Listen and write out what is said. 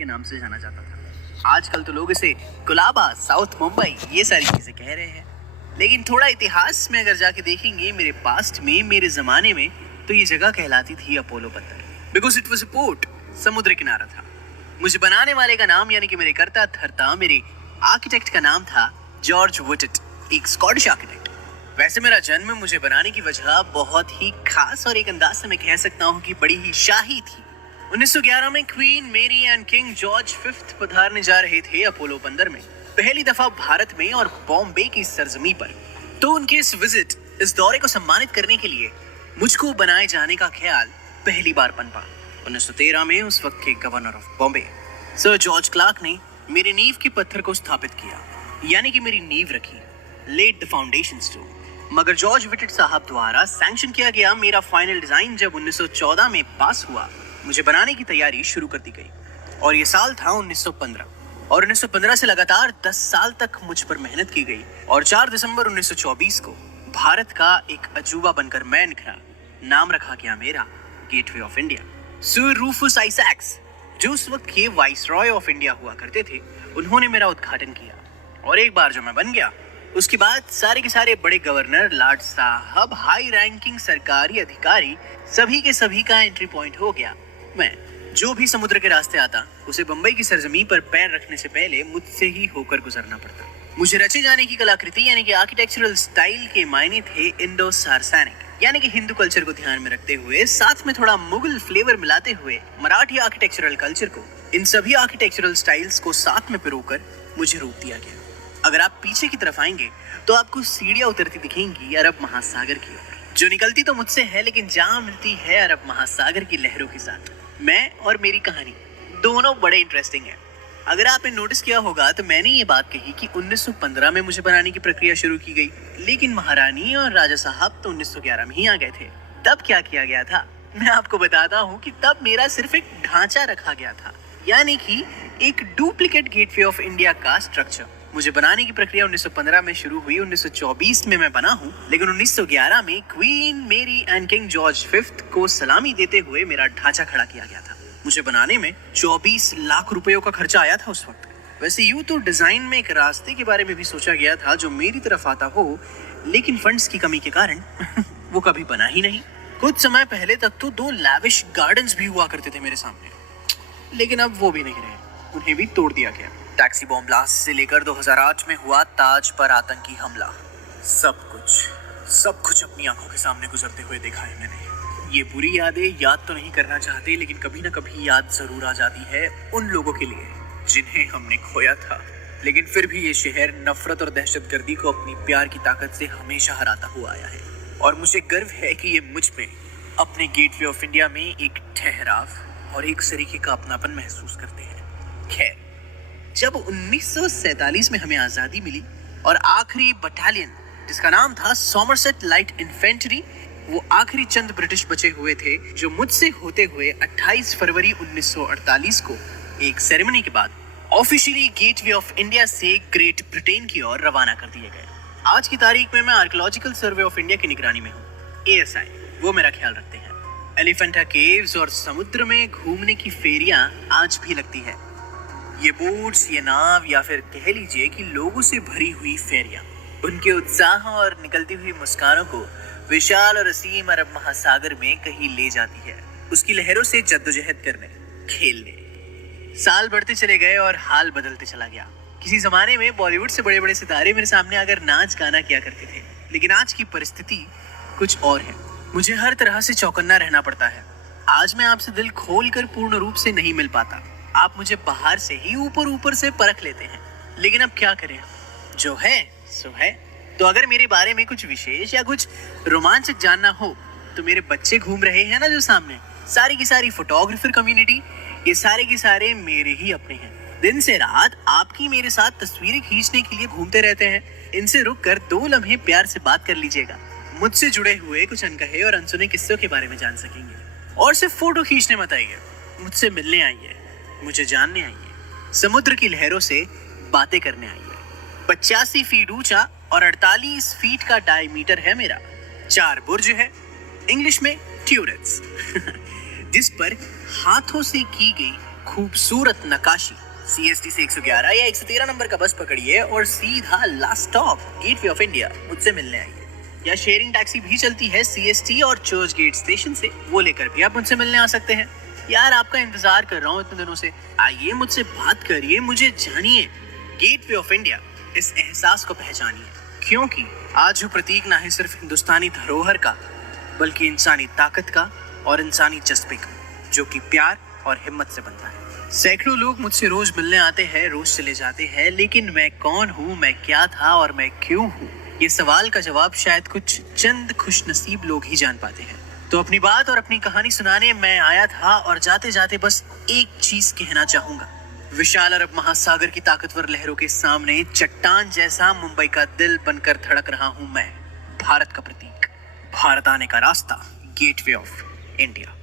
के नाम से जाना जाता था। आजकल तो लोग इसे कुलाबा, साउथ मुंबई ये सारी चीजें कह रहे हैं। लेकिन थोड़ा इतिहास में अगर जाके देखेंगे मेरे पास्ट में, मेरे जमाने में, तो ये जगह कहलाती थी अपोलो बंदर, because it was a port, समुद्र किनारा था। मुझे बनाने वाले का नाम यानी कि मेरे कर्ता धर्ता, मेरे आर्किटेक्ट का नाम था जॉर्ज विटिट, एक स्कॉटिश आर्किटेक्ट। वैसे मेरा जन्म मुझे बनाने की वजह बहुत ही खास और एक अंदाज से मैं कह सकता हूँ कि बड़ी ही शाही थी। 1911 में Queen Mary and King George fifth पधारने जा रहे थे अपोलो बंदर में, पहली दफा भारत में और बॉम्बे की सरजमी पर। तो उनके इस विजिट, इस दौरे को सम्मानित करने के लिए मुझको बनाए जाने का ख्याल पहली बार पनपा। 1913 में उस वक्त के governor of Bombay sir George Clarke ने मेरे नींव के पत्थर को स्थापित किया, यानी कि मेरी नींव रखी, लेड द फाउंडेशन स्टोन। मगर जॉर्ज विटिट साहब द्वारा सैंक्शन किया गया मेरा फाइनल डिजाइन जब 1914 में पास हुआ, मुझे बनाने की तैयारी शुरू कर दी गई। और ये साल था 1915, और 1915 से लगातार 10 साल तक मुझ पर मेहनत की गई। और 4 दिसंबर 1924 को भारत का एक अजूबा बनकर मैं निखरा। नाम रखा गया मेरा gateway of India. Sir Rufus Isaacs, जो उस वक्त के वाइसरॉय ऑफ इंडिया हुआ करते थे, उन्होंने मेरा उद्घाटन किया। और एक बार जो मैं बन गया, उसके बाद सारे के सारे बड़े गवर्नर, लॉर्ड साहब, हाई रैंकिंग सरकारी अधिकारी, सभी के सभी का एंट्री पॉइंट हो गया मैं। जो भी समुद्र के रास्ते आता, उसे बंबई की सरजमी पर पैर रखने से पहले मुझसे ही होकर गुजरना पड़ता। मुझे रचे जाने की कलाकृति यानी कि आर्किटेक्चरल स्टाइल के मायने थे इंडो सार्सैनिक, यानी कि हिंदू कल्चर को ध्यान में रखते हुए, साथ में थोड़ा मुगल फ्लेवर मिलाते हुए मराठी आर्किटेक्चरल कल्चर को, इन सभी आर्किटेक्चरल स्टाइल्स को साथ में पिरोकर मुझे रूप दिया गया। अगर आप पीछे की तरफ आएंगे तो आपको सीढ़ियां उतरती दिखेंगी अरब महासागर की ओर, जो निकलती तो मुझसे है लेकिन जहां मिलती है अरब महासागर की लहरों के साथ। मैं और मेरी कहानी दोनों बड़े इंटरेस्टिंग है। अगर आपने नोटिस किया होगा तो मैंने ये बात कही कि 1915 में मुझे बनाने की प्रक्रिया शुरू की गई, लेकिन महारानी और राजा साहब तो 1911 में ही आ गए थे। तब क्या किया गया था, मैं आपको बताता हूँ कि तब मेरा सिर्फ एक ढांचा रखा गया था, यानी कि एक डुप्लीकेट गेटवे ऑफ इंडिया का स्ट्रक्चर। मुझे बनाने की प्रक्रिया 1915 में शुरू हुई, 1924 में मैं बना हूँ, लेकिन 1911 में Queen Mary and King George fifth को सलामी देते हुए मेरा ढांचा खड़ा किया गया था। मुझे बनाने में 24 लाख रुपयों का खर्चा आया था उस वक्त। वैसे यूं तो डिजाइन में एक रास्ते के बारे में भी सोचा गया था जो मेरी तरफ आता हो, लेकिन फंड्स की कमी के कारण वो कभी बना ही नहीं। कुछ समय पहले तक तो 2 लैविश गार्डन्स भी हुआ करते थे मेरे सामने, लेकिन अब वो भी नहीं रहे, उन्हें भी तोड़ दिया गया। टैक्सी बॉम्ब ब्लास्ट से लेकर 2008 में हुआ ताज पर आतंकी हमला, सब कुछ अपनी आंखों के सामने गुजरते हुए देखा है मैंने। ये बुरी यादें याद तो नहीं करना चाहते, लेकिन कभी ना कभी याद जरूर आ जाती है उन लोगों के लिए जिन्हें हमने खोया था। लेकिन फिर भी ये शहर नफरत और दहशतगर्दी को अपनी प्यार की ताकत से हमेशा हराता हुआ आया है। और मुझे गर्व है कि ये मुझ में, अपने गेटवे ऑफ इंडिया में एक ठहराव और एक सरीके का अपनापन महसूस करते हैं। खैर, जब 1947 में हमें आजादी मिली और आखिरी बटालियन, जिसका नाम था सॉमरसेट लाइट इन्फेंट्री, वो आखिरी चंद ब्रिटिश बचे हुए थे जो मुझसे होते हुए 28 फरवरी 1948 को एक सेरेमनी के बाद ऑफिशियली गेटवे ऑफ इंडिया से ग्रेट ब्रिटेन की ओर रवाना कर दिए गए। आज की तारीख में मैं आर्कियोलॉजिकल सर्वे ऑफ इंडिया की निगरानी में हूँ, ASI, वो मेरा ख्याल रखते हैं। एलिफेंटा केव्स और समुद्र में घूमने की फेरियां आज भी लगती है। ये बोट्स, ये नाव, या फिर कह लीजिए कि लोगों से भरी हुई फेरियां, उनके उत्साह और निकलती हुई मुस्कानों को विशाल और असीम अरब महासागर में कहीं ले जाती है, उसकी लहरों से जद्दोजहद करने, खेलने। साल बढ़ते चले गए और हाल बदलते चला गया। किसी जमाने में बॉलीवुड से बड़े बड़े सितारे मेरे सामने आकर नाच गाना किया करते थे, लेकिन आज की परिस्थिति कुछ और है। मुझे हर तरह से चौकन्ना रहना पड़ता है। आज मैं आपसे दिल खोलकर पूर्ण रूप से नहीं मिल पाता। आप मुझे बाहर से ही ऊपर से परख लेते हैं, लेकिन अब क्या करें, जो है सो है। तो अगर मेरे बारे में कुछ विशेष या कुछ रोमांचक जानना हो तो मेरे बच्चे घूम रहे हैं ना जो सामने, सारी की सारी फोटोग्राफर कम्युनिटी, ये सारे के सारे मेरे ही अपने हैं। दिन से रात आपकी मेरे साथ तस्वीरें खींचने के लिए घूमते रहते हैं। इनसे रुककर 2 लम्हे प्यार से बात कर लीजिएगा। मुझसे जुड़े हुए कुछ अनकहे और अनसुने किस्सों के बारे में जान सकेंगे। और सिर्फ फोटो खींचने मत आइए, मुझसे मिलने आइए, मुझे जानने आइए, समुद्र की लहरों से बातें करने आइए। 85 फीट ऊंचा और 48 फीट का डायमीटर है मेरा। 4 बुर्ज है, इंग्लिश में ट्यूरेट्स जिस पर हाथों से की गई खूबसूरत नकाशी। CST से 111 या 113 नंबर का बस पकड़िए और सीधा last stop gateway of India मुझसे मिलने आइए। या शेयरिंग टैक्सी भी चलती है CST और चर्च गेट स्टेशन से, वो लेकर भी आप मुझसे मिलने आ सकते हैं। यार आपका इंतजार कर रहा हूँ इतने दिनों से, आइए मुझसे बात करिए, मुझे जानिए। गेटवे ऑफ इंडिया, इस एहसास को पहचानिए, क्योंकि आज वो प्रतीक ना है सिर्फ हिंदुस्तानी धरोहर का, बल्कि इंसानी ताकत का और इंसानी जज्बे का, जो कि प्यार और हिम्मत से बनता है। सैकड़ों लोग मुझसे रोज मिलने आते हैं, रोज चले जाते हैं, लेकिन मैं कौन हूँ, मैं क्या था और मैं क्यों हूँ, ये सवाल का जवाब शायद कुछ चंद खुशनसीब लोग ही जान पाते हैं। तो अपनी बात और अपनी कहानी सुनाने मैं आया था, और जाते जाते बस एक चीज कहना चाहूंगा। विशाल अरब महासागर की ताकतवर लहरों के सामने चट्टान जैसा मुंबई का दिल बनकर धड़क रहा हूं मैं, भारत का प्रतीक, भारत आने का रास्ता, गेटवे ऑफ इंडिया।